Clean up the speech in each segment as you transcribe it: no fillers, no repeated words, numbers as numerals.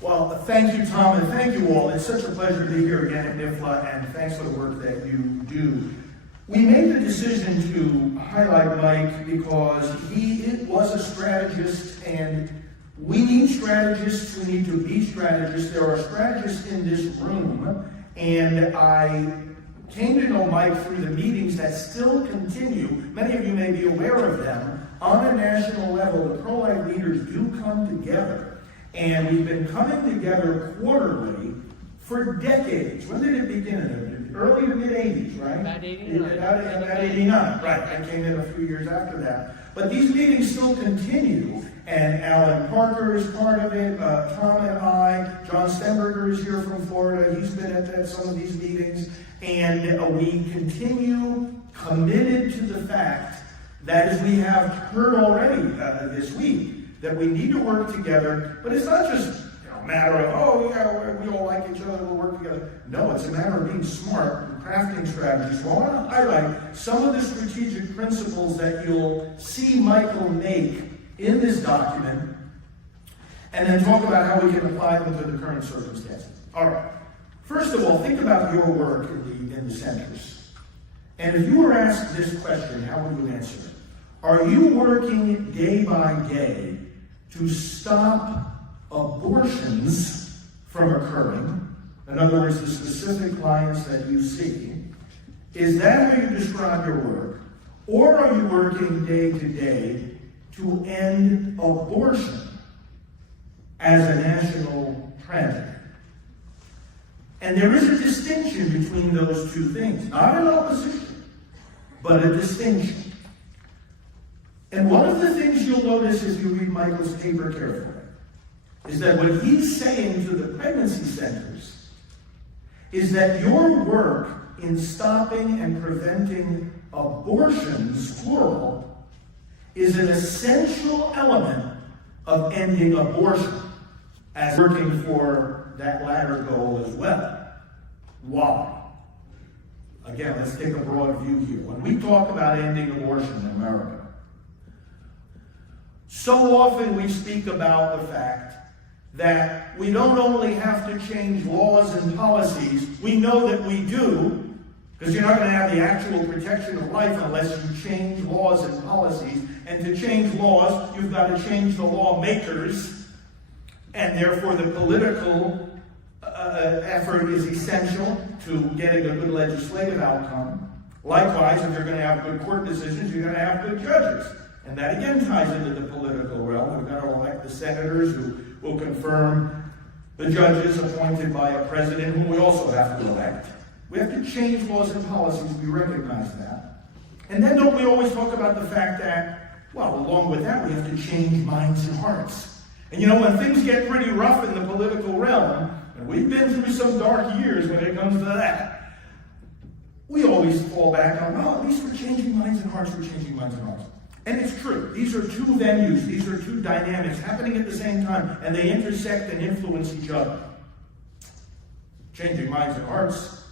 Well, thank you, Tom, and thank you all. It's such a pleasure to be here again at NIFLA, and thanks for the work that you do. We made the decision to highlight Mike because he was a strategist, and we need strategists. We need to be strategists. There are strategists in this room, and I came to know Mike through the meetings that still continue. Many of you may be aware of them. On a national level, the pro-life leaders do come together, and we've been coming together quarterly for decades. When did it begin? Early to mid-'80s, right? About 89. About 89, right. I came in a few years after that. But these meetings still continue, and Alan Parker is part of it, Tom and I. John Stenberger is here from Florida. He's been at some of these meetings. And we continue committed to the fact that, as we have heard already this week, that we need to work together. But it's not just a matter of, oh, yeah, we all like each other, we'll work together. No, it's a matter of being smart and crafting strategies. So I want to highlight some of the strategic principles that you'll see Michael make in this document, and then talk about how we can apply them to the current circumstances. All right. First of all, think about your work in the centers. And if you were asked this question, how would you answer it? Are you working day by day to stop abortions from occurring? In other words, the specific clients that you see. Is that how you describe your work? Or are you working day to day to end abortion as a national tragedy? And there is a distinction between those two things. Not an opposition, but a distinction. And one of the things you'll notice as you read Michael's paper carefully is that what he's saying to the pregnancy centers is that your work in stopping and preventing abortions, plural, is an essential element of ending abortion, as working for that latter goal as well. Why? Again, let's take a broad view here. When we talk about ending abortion in America, so often we speak about the fact that we don't only have to change laws and policies, we know that we do, because you're not going to have the actual protection of life unless you change laws and policies. And to change laws, you've got to change the lawmakers, and therefore the political effort is essential to getting a good legislative outcome. Likewise, if you're going to have good court decisions, you're going to have good judges. And that again ties into the political realm. We've got to elect the senators who will confirm the judges appointed by a president whom we also have to elect. We have to change laws and policies. We recognize that. And then don't we always talk about the fact that, well, along with that, we have to change minds and hearts. And you know, when things get pretty rough in the political realm, and we've been through some dark years when it comes to that, we always fall back on, well, at least we're changing minds and hearts, we're changing minds and hearts. And it's true. These are two venues, these are two dynamics happening at the same time, and they intersect and influence each other. Changing minds and hearts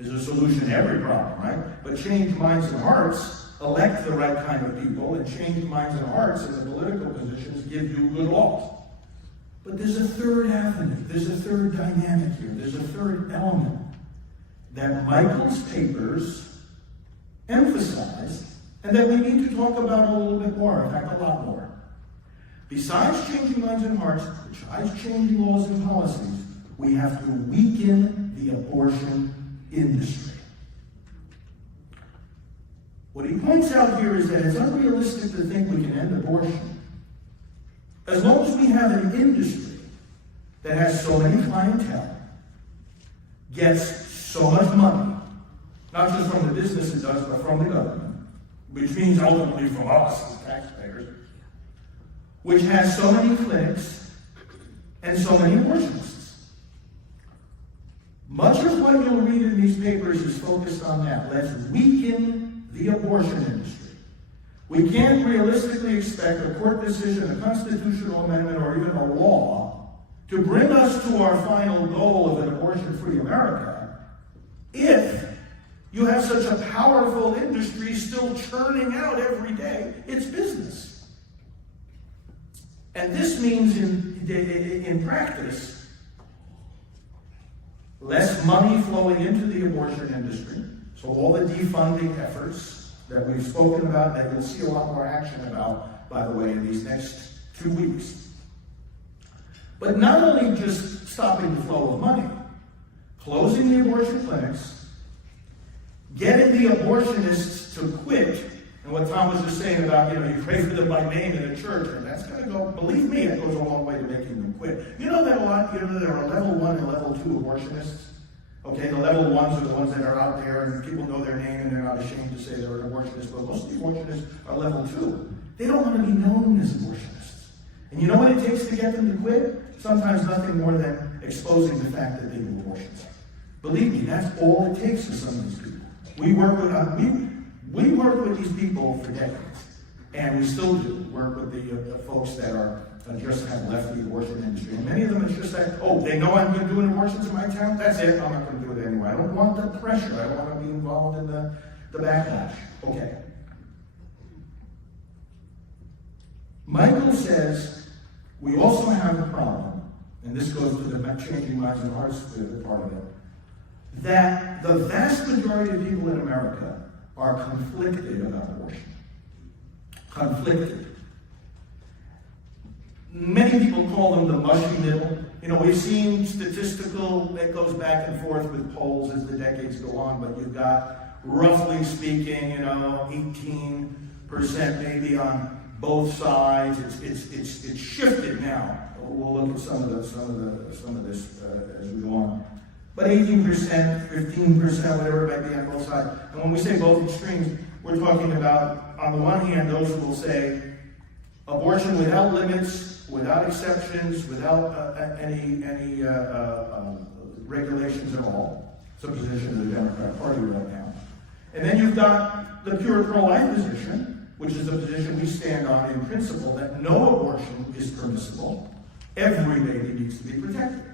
is a solution to every problem, right? But changed minds and hearts elect the right kind of people, and changed minds and hearts in the political positions give you good laws. But there's a third avenue, there's a third dynamic here, there's a third element that Michael's papers emphasize, and that we need to talk about a little bit more, in fact, a lot more. Besides changing minds and hearts, besides changing laws and policies, we have to weaken the abortion industry. What he points out here is that it's unrealistic to think we can end abortion as long as we have an industry that has so many clientele, gets so much money, not just from the business it does, but from the government, which means ultimately from us as taxpayers, which has so many clinics and so many abortionists. Much of what you'll read in these papers is focused on that. Let's weaken the abortion industry. We can't realistically expect a court decision, a constitutional amendment, or even a law to bring us to our final goal of an abortion-free America if you have such a powerful industry still churning out every day its business. And this means in practice, less money flowing into the abortion industry. So all the defunding efforts that we've spoken about, that you'll see a lot more action about, by the way, in these next 2 weeks. But not only just stopping the flow of money, closing the abortion clinics, getting the abortionists to quit, and what Tom was just saying about, you pray for them by name in a church, and that's going to go, believe me, it goes a long way to making them quit. You know that there are level 1 and level 2 abortionists? Okay, the level 1s are the ones that are out there, and people know their name, and they're not ashamed to say they're an abortionist, but most of the abortionists are level 2. They don't want to be known as abortionists. And you know what it takes to get them to quit? Sometimes nothing more than exposing the fact that they do abortions. Believe me, that's all it takes for some of these people. We work with these people for decades, and we still do work with the folks that are just have left the abortion industry. And many of them, it's just like, oh, they know I'm going to do abortions in my town. That's it. I'm not going to do it anyway. I don't want the pressure. I don't want to be involved in the backlash. Okay. Michael says we also have a problem, and this goes to the changing minds and hearts part of it, that the vast majority of people in America are conflicted about abortion. Conflicted. Many people call them the mushy middle. We've seen statistical, it goes back and forth with polls as the decades go on, but you've got, roughly speaking, 18% maybe on both sides. It's shifted now. We'll look at some of this as we go on. But 18%, 15%, whatever it might be on both sides. And when we say both extremes, we're talking about, on the one hand, those who will say abortion without limits, without exceptions, without any regulations at all. It's a position of the Democratic Party right now. And then you've got the pure pro-life position, which is a position we stand on in principle, that no abortion is permissible. Every baby needs to be protected.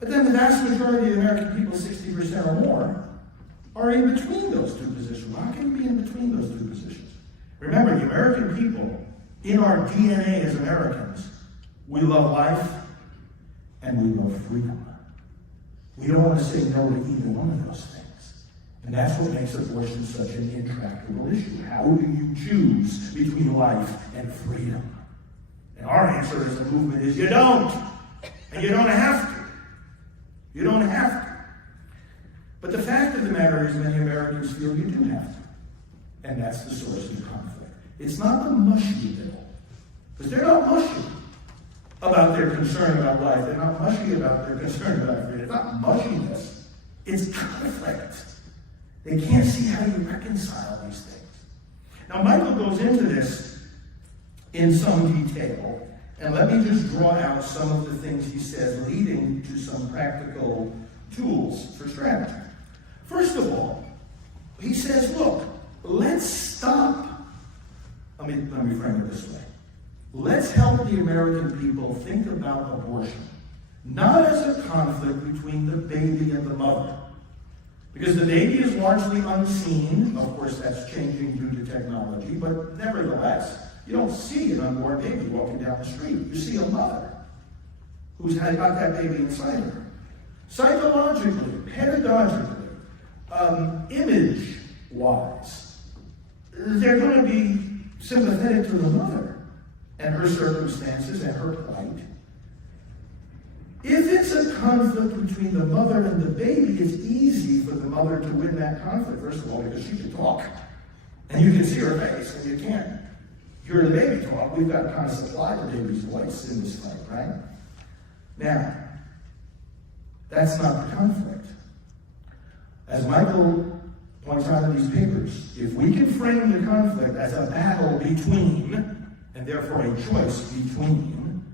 But then the vast majority of American people, 60% or more, are in between those two positions. How can you be in between those two positions? Remember, the American people, in our DNA as Americans, we love life and we love freedom. We don't want to say no to either one of those things. And that's what makes abortion such an intractable issue. How do you choose between life and freedom? And our answer as a movement is you don't. And you don't have to. You don't have to. But the fact of the matter is many Americans feel you do have to. And that's the source of the conflict. It's not the mushy bill. Because they're not mushy about their concern about life. They're not mushy about their concern about freedom. It's not mushiness. It's conflict. They can't see how you reconcile these things. Now, Michael goes into this in some detail. And let me just draw out some of the things he says, leading to some practical tools for strategy. First of all, he says, look, let's stop. Let me frame it this way. Let's help the American people think about abortion, not as a conflict between the baby and the mother. Because the baby is largely unseen. Of course, that's changing due to technology, but nevertheless, you don't see an unborn baby walking down the street. You see a mother who's got that baby inside of her. Psychologically, pedagogically, image-wise, they're going to be sympathetic to the mother and her circumstances and her plight. If it's a conflict between the mother and the baby, it's easy for the mother to win that conflict, first of all, because she can talk. And you can see her face, and you can't hear the baby talk. We've got to kind of supply the baby's voice in this fight, right? Now, that's not the conflict. As Michael points out in these papers, if we can frame the conflict as a battle between, and therefore a choice between,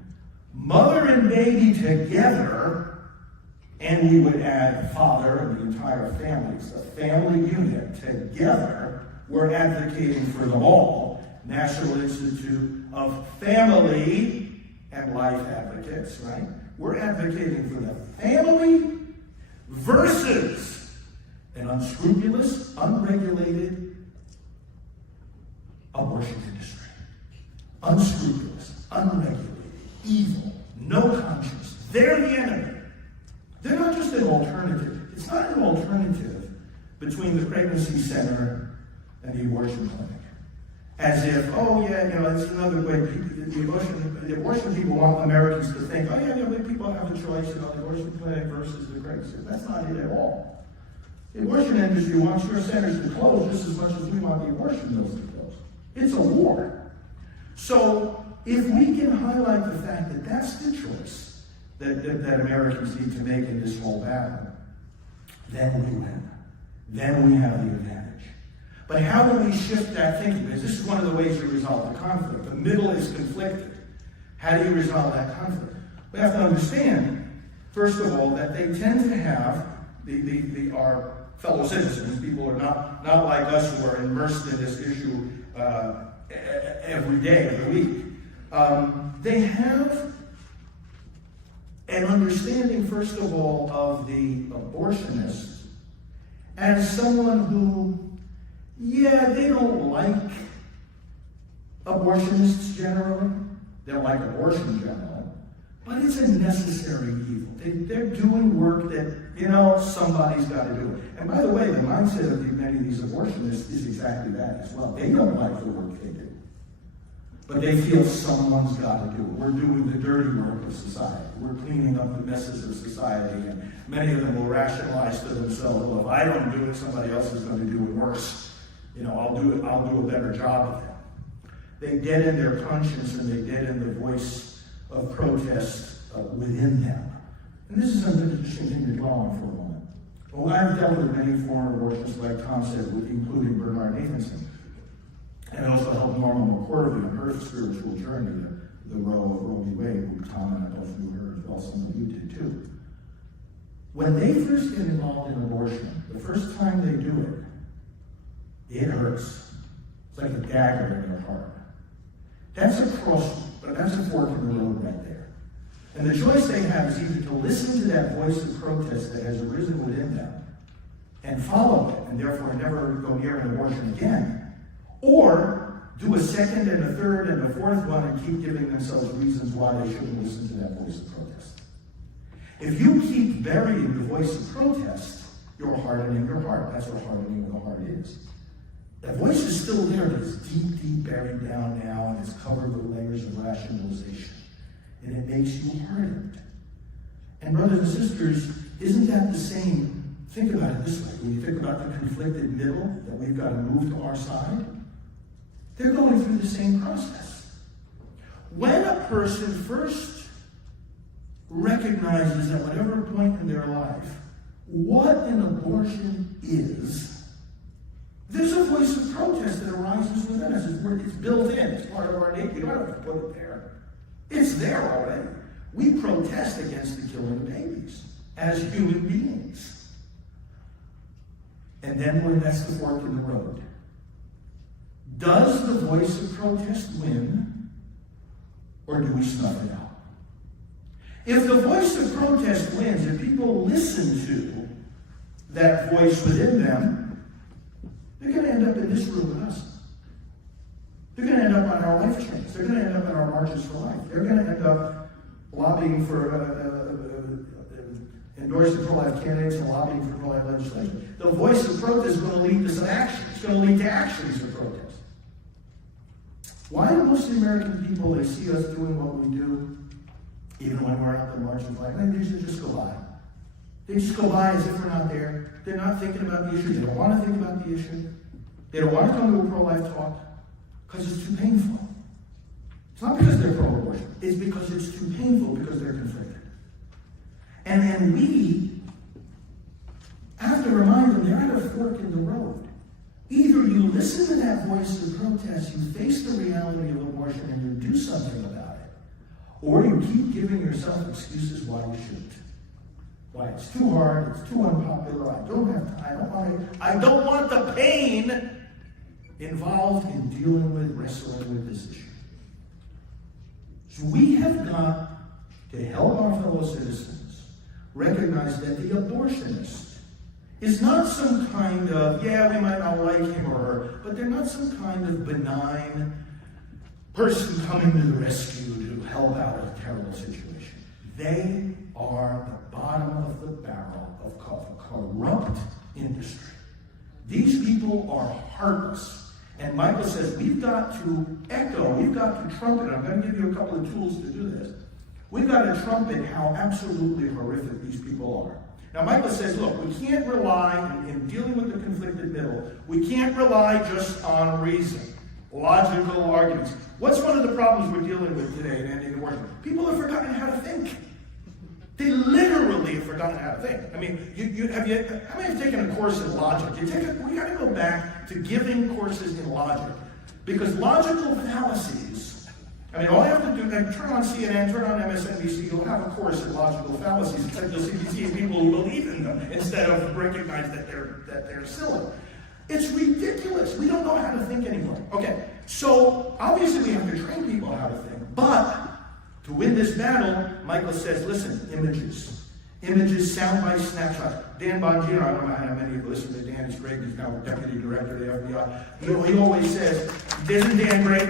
mother and baby together, and we would add father and the entire family, it's a family unit together, we're advocating for them all. National Institute of Family and Life Advocates, right? We're advocating for the family versus an unscrupulous, unregulated abortion industry. Unscrupulous. They're the enemy. They're not just an alternative. It's not an alternative between the pregnancy center and the abortion clinic. As if, oh yeah, it's another way. The abortion people want Americans to think, oh yeah, but people have a choice, the abortion clinic versus the pregnancy. That's not it at all. The abortion industry wants your centers to close just as much as we want the abortion mills to close. It's a war. So if we can highlight the fact that that's the choice that Americans need to make in this whole battle, then we win. Then we have the advantage. But how do we shift that thinking? Because this is one of the ways you resolve the conflict. The middle is conflicted. How do you resolve that conflict? We have to understand, first of all, that they tend to have, our fellow citizens, people are not like us who are immersed in this issue every day of the week. They have an understanding, first of all, of the abortionist as someone who, they don't like abortionists generally. They don't like abortion generally. But it's a necessary evil. They're doing work that, somebody's got to do it. And by the way, the mindset of many of these abortionists is exactly that as well. They don't like the work they do. But they feel someone's got to do it. We're doing the dirty work of society. We're cleaning up the messes of society. And many of them will rationalize to themselves, well, if I don't do it, somebody else is going to do it worse. I'll do a better job of that. They dead in their conscience and they dead in the voice of protest within them. And this is an interesting thing to dwell on for a moment. Well, I've dealt with many former abortionists, like Tom said, including Bernard Nathanson. And I also helped Norma McCorvey on her spiritual journey, the row of Roe v. Wade, who Tom and I both knew her as well, some of you did too. When they first get involved in abortion, the first time they do it, it hurts. It's like a dagger in their heart. That's a fork in the road right there. And the choice they have is either to listen to that voice of protest that has arisen within them and follow it, and therefore never go near an abortion again, or do a second and a third and a fourth one and keep giving themselves reasons why they shouldn't listen to that voice of protest. If you keep burying the voice of protest, you're hardening your heart. That's what hardening of the heart is. That voice is still there, but it's deep, deep buried down now, and it's covered with layers of rationalization. And it makes you hardened. And brothers and sisters, isn't that the same? Think about it this way. When you think about the conflicted middle that we've got to move to our side, they're going through the same process. When a person first recognizes at whatever point in their life what an abortion is, there's a voice of protest that arises within us. It's built in. It's part of our nature. You don't have to put it there. It's there already. We protest against the killing of babies as human beings. And then when that's the fork in the road, does the voice of protest win, or do we snuff it out? If the voice of protest wins, if people listen to that voice within them, they're going to end up in this room with us. They're going to end up on our life chains. They're going to end up in our marches for life. They're going to end up lobbying for, endorsing pro-life candidates and lobbying for pro-life legislation. The voice of protest is going to lead to some action. It's going to lead to actions of protest. Why do most of the American people, they see us doing what we do, even when we're out there marching, like, they should just go by. They just go by as if we're not there. They're not thinking about the issue. They don't want to think about the issue. They don't want to come to a pro-life talk because it's too painful. It's not because they're pro-abortion. It's because it's too painful because they're conflicted. And then we have to remind them they're at a fork in the road. Either you listen to that voice of protest, you face the reality of abortion and you do something about it, or you keep giving yourself excuses why you shouldn't. Why it's too hard, it's too unpopular, I don't have time, I don't want the pain involved in dealing with, wrestling with this issue. So we have got to help our fellow citizens recognize that the abortionist is not some kind of, we might not like him or her, but they're not some kind of benign person coming to the rescue to help out a terrible situation. They are the bottom of the barrel of a corrupt industry. These people are heartless. And Michael says, we've got to echo, we've got to trumpet. I'm going to give you a couple of tools to do this. We've got to trumpet how absolutely horrific these people are. Now, Michael says, look, we can't rely, in dealing with the conflicted middle, we can't rely just on reason, logical arguments. What's one of the problems we're dealing with today in ending abortion? People have forgotten how to think. They literally have forgotten how to think. I mean, how many have taken a course in logic? We got to go back to giving courses in logic. Because logical fallacies, I mean, all you have to do, turn on CNN, turn on MSNBC, you'll have a course in logical fallacies, except you'll see people who believe in them instead of recognize that they're silly. It's ridiculous. We don't know how to think anymore. Okay, so obviously we have to train people how to think, but to win this battle, Michael says, listen, images, sound bites, snapshots. Dan Bongino, I don't know how many of you listen to Dan, he's great, he's now deputy director of the FBI. He always says, isn't Dan great?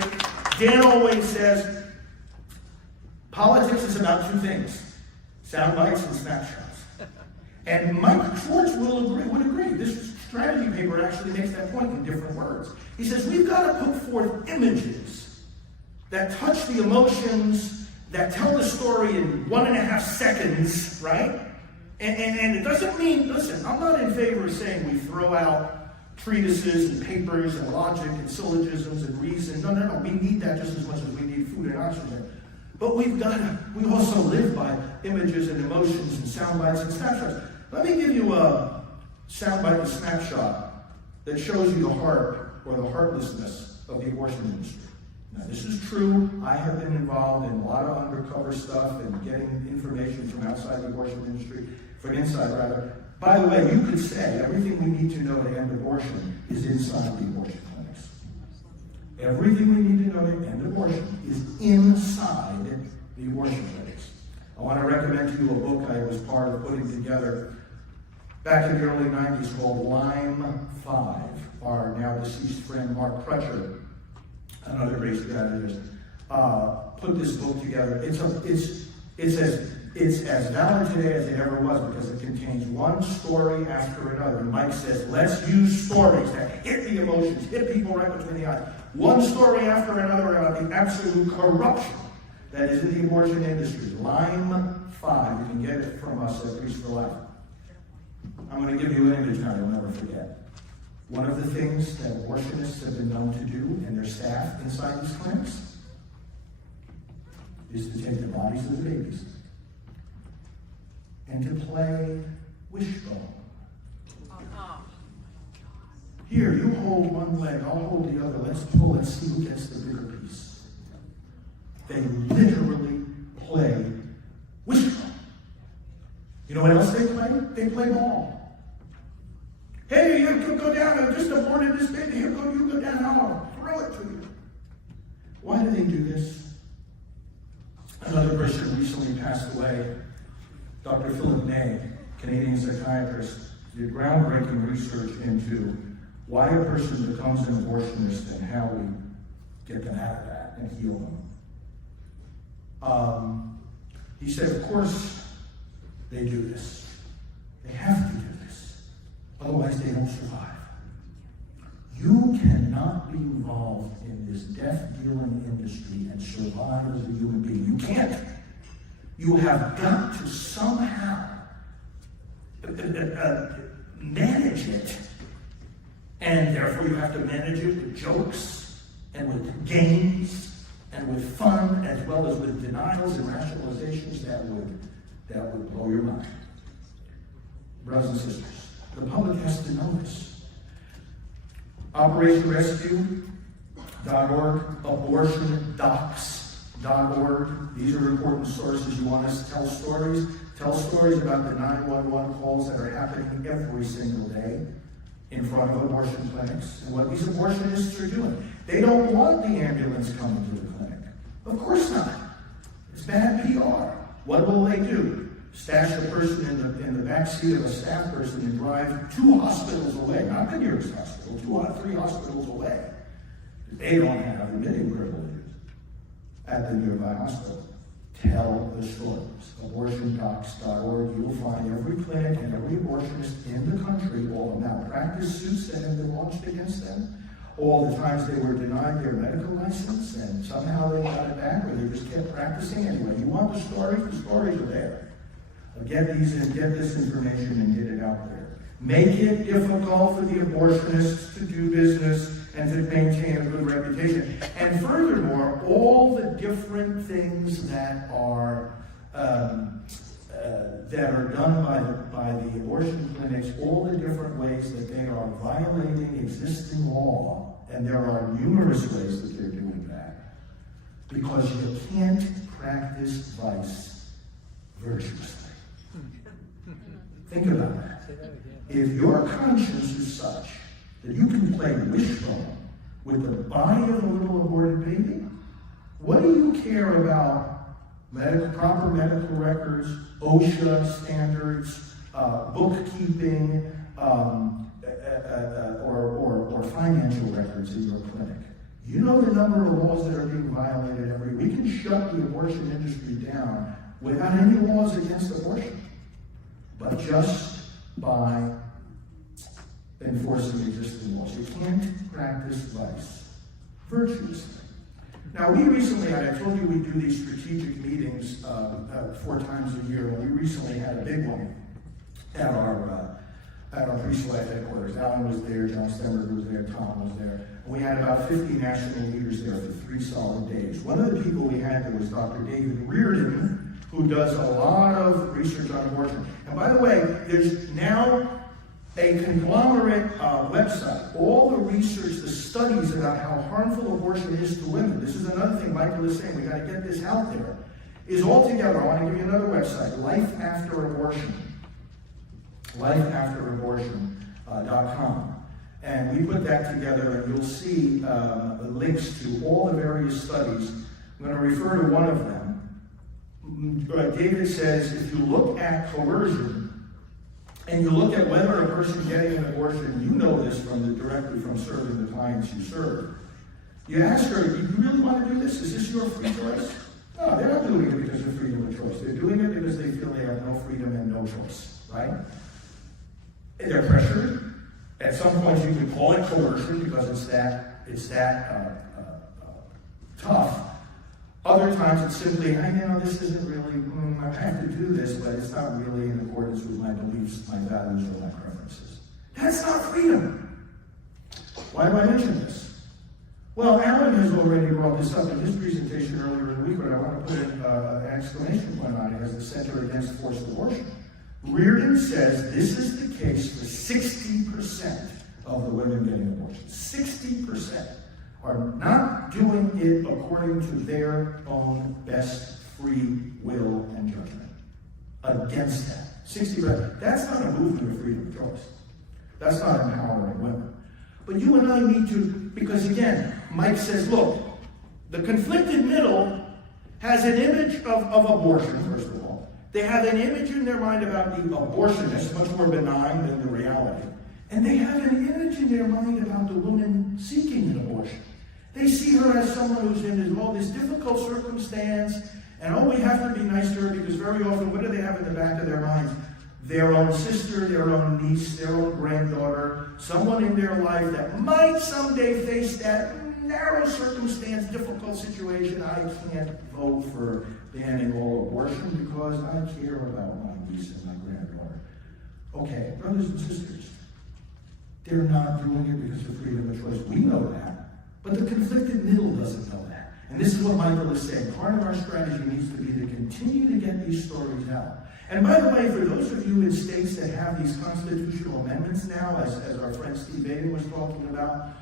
Dan always says, politics is about two things, sound bites and snapshots. And Mike Schwartz would agree. This strategy paper actually makes that point in different words. He says, we've got to put forth images that touch the emotions, that tell the story in 1.5 seconds, right? And it doesn't mean, listen, I'm not in favor of saying we throw out treatises and papers and logic and syllogisms and reason. No. We need that just as much as we need food and oxygen. But we also live by images and emotions and sound bites and snapshots. Let me give you a sound bite and snapshot that shows you the heart or the heartlessness of the abortion industry. Now, this is true. I have been involved in a lot of undercover stuff and getting information from outside the abortion industry, from inside rather. By the way, you could say everything we need to know to end abortion is inside the abortion clinics. Everything we need to know to end abortion is inside the abortion clinics. I want to recommend to you a book I was part of putting together back in the early 90s called Lyme 5. Our now deceased friend Mark Crutcher, another great strategist, put this book together. It's as valid today as it ever was because it contains one story after another. And Mike says, let's use stories that hit the emotions, hit people right between the eyes. One story after another about the absolute corruption that is in the abortion industry. Lyme 5. You can get it from us at Priest for Life. I'm going to give you an image now you'll never forget. One of the things that abortionists have been known to do and their staff inside these clinics is to take the bodies of the babies and to play wishbone. Here, you hold one leg, I'll hold the other. Let's pull and see who gets the bigger piece. They literally play wishbone. You know what else they play? They play ball. Hey, you can go down. I just aborted this baby. Here, you go down. I'll throw it to you. Why do they do this? Another person recently passed away, Dr. Philip Ney, Canadian psychiatrist, did groundbreaking research into why a person becomes an abortionist and how we get them out of that and heal them. He said, of course, they do this. They have to do this. Otherwise, they don't survive. You cannot be involved in this death-dealing industry and survive as a human being. You can't. You have got to somehow manage it. And therefore, you have to manage it with jokes and with games and with fun, as well as with denials and rationalizations that would blow your mind. Brothers and sisters, the public has to know this. OperationRescue.org, abortiondocs.org. These are important sources. You want us to tell stories? Tell stories about the 911 calls that are happening every single day in front of abortion clinics and what these abortionists are doing. They don't want the ambulance coming to the clinic. Of course not. It's bad PR. What will they do? Stash a person in the back seat of a staff person and drive 2 hospitals away, not the nearest hospital, 2 or 3 hospitals away. They don't have admitting privileges at the nearby hospital. tell the stories. Abortiondocs.org, you'll find every clinic and every abortionist in the country, all the malpractice suits that have been launched against them, all the times they were denied their medical license and somehow they got it back, or they just kept practicing anyway. You want the stories are there. Get these and get this information and get it out there. Make it difficult for the abortionists to do business and to maintain a good reputation. And furthermore, all the different things that are done by the abortion clinics, all the different ways that they are violating existing law, and there are numerous ways that they're doing that, because you can't practice vice virtuously. Think about that. If your conscience is such that you can play wishbone with the body of a little aborted baby, what do you care about proper medical records, OSHA standards, bookkeeping, or financial records in your clinic? You know the number of laws that are being violated every week. We can shut the abortion industry down without any laws against abortion, but just by enforcing existing laws. You can't practice vice virtuously. Now, we recently, I told you we do these strategic meetings 4 times a year, and we recently had a big one at our Priest Life headquarters. Alan was there, John Stemberger was there, Tom was there. And we had about 50 national leaders there for 3 solid days. One of the people we had there was Dr. David Reardon, who does a lot of research on abortion. And by the way, there's now a conglomerate website. All the research, the studies about how harmful abortion is to women. This is another thing Michael is saying. We got to get this out there. Is all together. I want to give you another website. Life After Abortion. LifeAfterAbortion.com. And we put that together, and you'll see links to all the various studies. I'm going to refer to one of them. David says, if you look at coercion, and you look at whether a person getting an abortion, you know this directly from serving the clients you serve. You ask her, do you really want to do this? Is this your free choice? No, they're not doing it because of freedom of choice. They're doing it because they feel they have no freedom and no choice, right? They're pressured. At some point you can call it coercion because it's that tough. Other times it's simply, this isn't really, I have to do this, but it's not really in accordance with my beliefs, my values, or my preferences. That's not freedom. Why do I mention this? Well, Alan has already brought this up in his presentation earlier in the week, but I want to put an exclamation point on it as the Center Against Forced Abortion. Reardon says this is the case for 60% of the women getting abortions. 60%. Are not doing it according to their own best free will and judgment. Against that. 60%. That's not a movement of freedom of choice. That's not empowering women. But you and I need to, because again, Mike says, look, the conflicted middle has an image of abortion, first of all. They have an image in their mind about the abortionist, much more benign than the reality. And they have an image in their mind about the woman seeking an abortion. They see her as someone who's in all this difficult circumstance, and we have to be nice to her because very often, what do they have in the back of their minds? Their own sister, their own niece, their own granddaughter, someone in their life that might someday face that narrow circumstance, difficult situation. I can't vote for banning all abortion because I care about my niece and my granddaughter. Okay, brothers and sisters, they're not doing it because of freedom of choice. We know that. But the conflicted middle doesn't know that. And this is what Michael is saying. Part of our strategy needs to be to continue to get these stories out. And by the way, for those of you in states that have these constitutional amendments now, as our friend Steve Baden was talking about,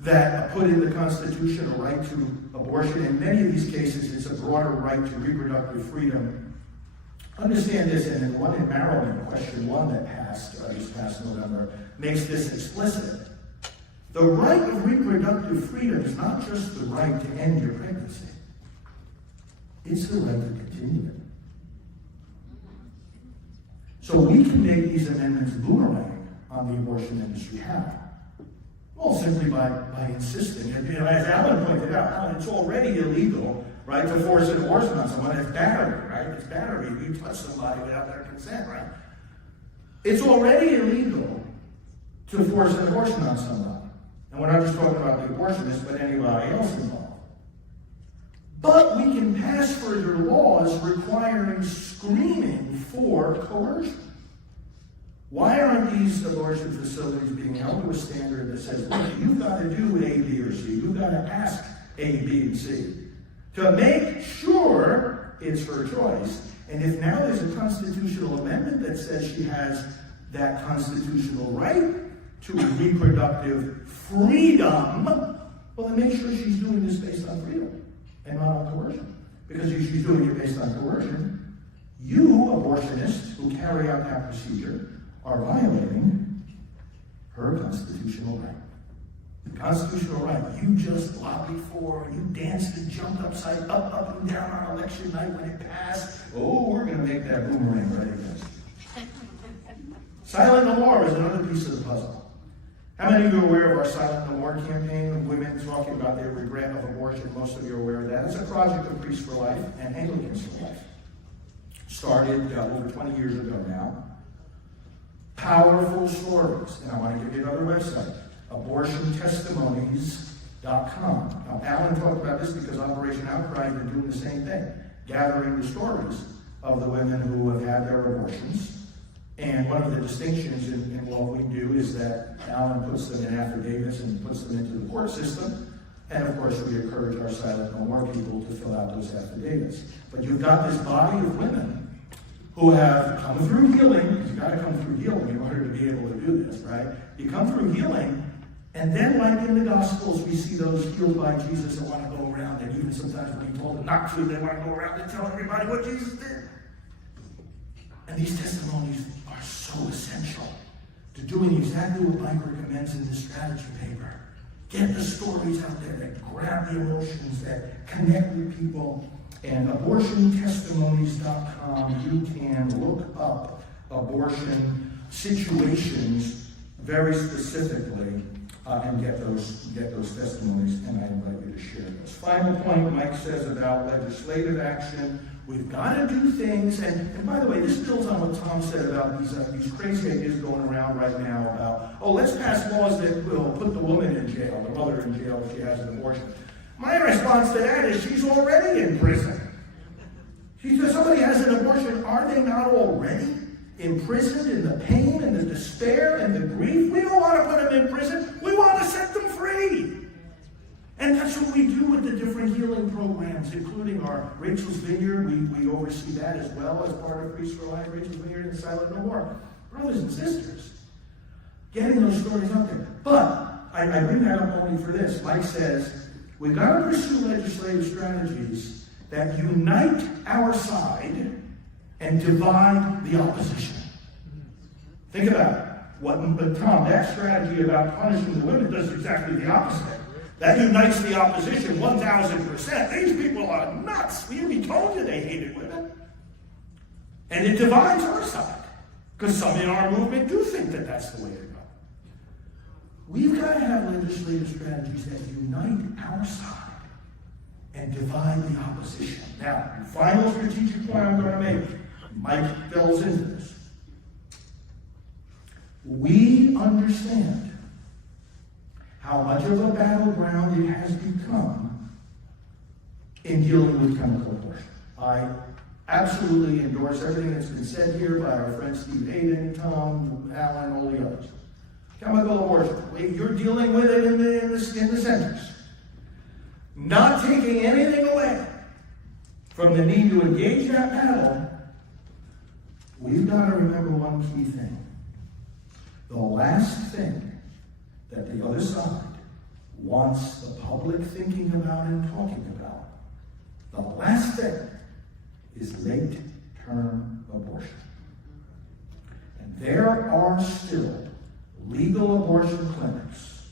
that put in the Constitution a right to abortion, in many of these cases it's a broader right to reproductive freedom. Understand this, and the one in Maryland, question 1 that passed this past November, makes this explicit. The right of reproductive freedom is not just the right to end your pregnancy. It's the right to continue it. So we can make these amendments boomerang on the abortion industry. How? Well, simply by insisting. And, as Alan pointed out, it's already illegal right? To force an abortion on someone, it's battery, right? It's battery. You touch somebody without their consent, right? It's already illegal to force an abortion on somebody. And we're not just talking about the abortionist, but anybody else involved. But we can pass further laws requiring screening for coercion. Why aren't these abortion facilities being held to a standard that says, look, you've got to do A, B, or C. You've got to ask A, B, and C to make sure it's her choice. And if now there's a constitutional amendment that says she has that constitutional right to reproductive freedom, well, then make sure she's doing this based on freedom and not on coercion. Because if she's doing it based on coercion, you, abortionists who carry out that procedure, are violating her constitutional right. The constitutional right you just lobbied for, you danced and jumped up and down on election night when it passed. Oh, we're going to make that boomerang right against you. Silent No More is another piece of the puzzle. How many of you are aware of our Silent No More campaign of women talking about their regret of abortion? Most of you are aware of that. It's a project of Priests for Life and Anglicans for Life. Started over 20 years ago now. Powerful stories. And I want to give you another website, abortiontestimonies.com. Now, Alan talked about this because Operation Outcry has been doing the same thing, gathering the stories of the women who have had their abortions. And one of the distinctions in what we do is that Alan puts them in affidavits and puts them into the court system. And of course, we encourage our Silent No More people to fill out those affidavits. But you've got this body of women who have come through healing, because you've got to come through healing in order to be able to do this, right? You come through healing, and then like in the Gospels, we see those healed by Jesus that want to go around, and even sometimes when he told them not to, they want to go around and tell everybody what Jesus did. And these testimonies are so essential to doing exactly what Mike recommends in this strategy paper. Get the stories out there that grab the emotions, that connect with people. And abortiontestimonies.com, you can look up abortion situations very specifically and get those testimonies, and I invite you to share those. Final point Mike says about legislative action. We've got to do things, and by the way, this builds on what Tom said about these crazy ideas going around right now about, oh, let's pass laws that will put the woman in jail, the mother in jail if she has an abortion. My response to that is she's already in prison. She says somebody has an abortion, are they not already imprisoned in the pain and the despair and the grief? We don't want to put them in prison. We want to set them free. And that's what we do with the different healing programs, including our Rachel's Vineyard. We oversee that as well as part of Priests for Life, Rachel's Vineyard, and Silent No More. Brothers and sisters, getting those stories out there. But I bring that up only for this. Mike says, we've got to pursue legislative strategies that unite our side and divide the opposition. Think about it. Tom, that strategy about punishing the women does exactly the opposite. That unites the opposition 1,000%. These people are nuts. We told you they hated women. And it divides our side. Because some in our movement do think that that's the way to go. We've got to have legislative strategies that unite our side and divide the opposition. Now, the final strategic point I'm going to make, Mike delves into this. We understand how much of a battleground it has become in dealing with chemical abortion. I absolutely endorse everything that's been said here by our friends Steve Hayden, Tom, Alan, all the others. Chemical abortion, you're dealing with it in the centers. Not taking anything away from the need to engage that battle, we've got to remember one key thing. The last thing that the other side wants the public thinking about and talking about, the last thing is late-term abortion. And there are still legal abortion clinics.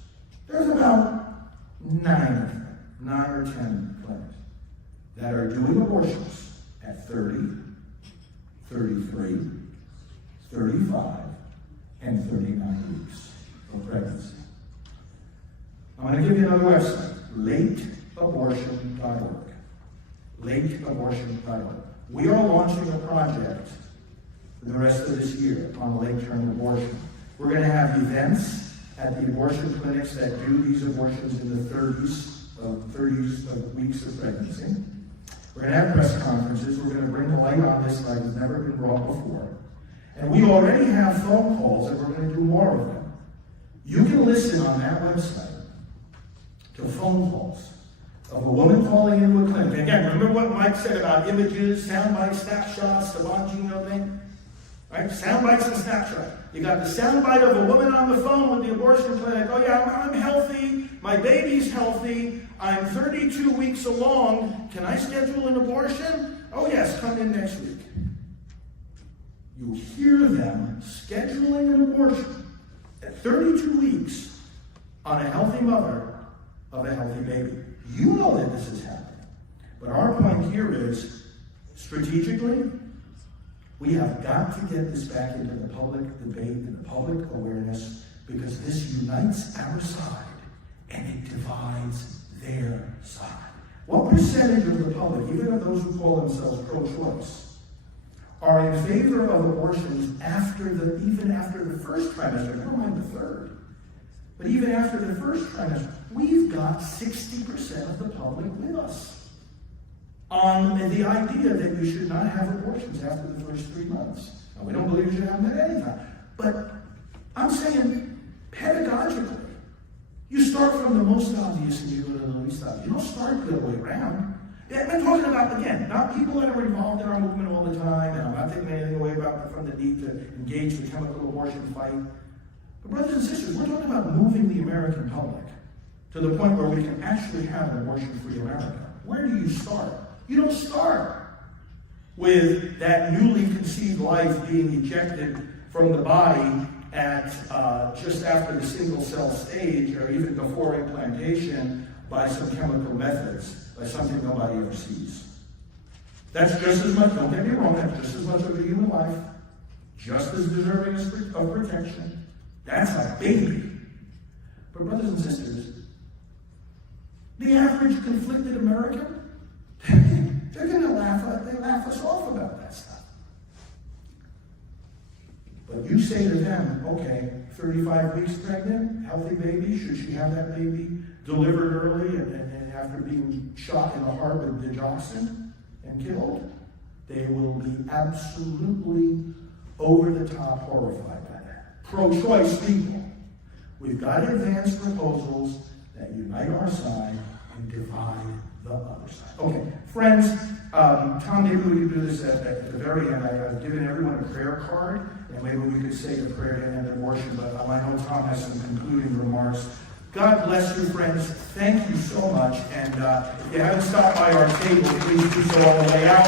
There's about 9 or 10 clinics that are doing abortions at 30, 33, 35, and 39 weeks of pregnancy. I'm going to give you another website, lateabortion.org. lateabortion.org. We are launching a project for the rest of this year on late-term abortion. We're going to have events at the abortion clinics that do these abortions in the 30s of weeks of pregnancy. We're going to have press conferences. We're going to bring the light on this like it's never been brought before. And we already have phone calls, and we're going to do more of them. You can listen on that website to phone calls of a woman calling into a clinic. Again, remember what Mike said about images, sound bites, snapshots, the Bongino thing? Right? Sound bites and snapshots. You got the sound bite of a woman on the phone with the abortion clinic. Oh yeah, I'm healthy. My baby's healthy. I'm 32 weeks along. Can I schedule an abortion? Oh yes, come in next week. You hear them scheduling an abortion at 32 weeks on a healthy mother of a healthy baby. You know that this is happening. But our point here is, strategically, we have got to get this back into the public debate and the public awareness, because this unites our side and it divides their side. What percentage of the public, even of those who call themselves pro-choice, are in favor of abortions even after the first trimester, never mind the third, but even after the first trimester? We've got 60% of the public with us on the idea that you should not have abortions after the first 3 months. Now, we don't believe you should have them at any time. But I'm saying, pedagogically, you start from the most obvious and you go to the least obvious. You don't start the other way around. I'm talking about, again, not people that are involved in our movement all the time, and I'm not taking anything away from the need to engage the chemical abortion fight. But brothers and sisters, we're talking about moving the American public to the point where we can actually have an abortion-free America. Where do you start? You don't start with that newly conceived life being ejected from the body at just after the single-cell stage, or even before implantation, by some chemical methods, by something nobody ever sees. That's just as much, don't get me wrong, that's just as much of a human life, just as deserving of protection. That's a baby. But brothers and sisters, the average conflicted American, they're going to laugh us off about that stuff. But you say to them, okay, 35 weeks pregnant, healthy baby, should she have that baby delivered early and after being shot in the heart with digoxin and killed? They will be absolutely over-the-top horrified by that. Pro-choice people, we've got to advance proposals that unite our side and divide the other side. Okay, friends, Tom, maybe we could do this at the very end. I've given everyone a prayer card, and maybe we could say the prayer to end abortion, but I know Tom has some concluding remarks. God bless you, friends. Thank you so much. And if you haven't stopped by our table, please do so on the way out.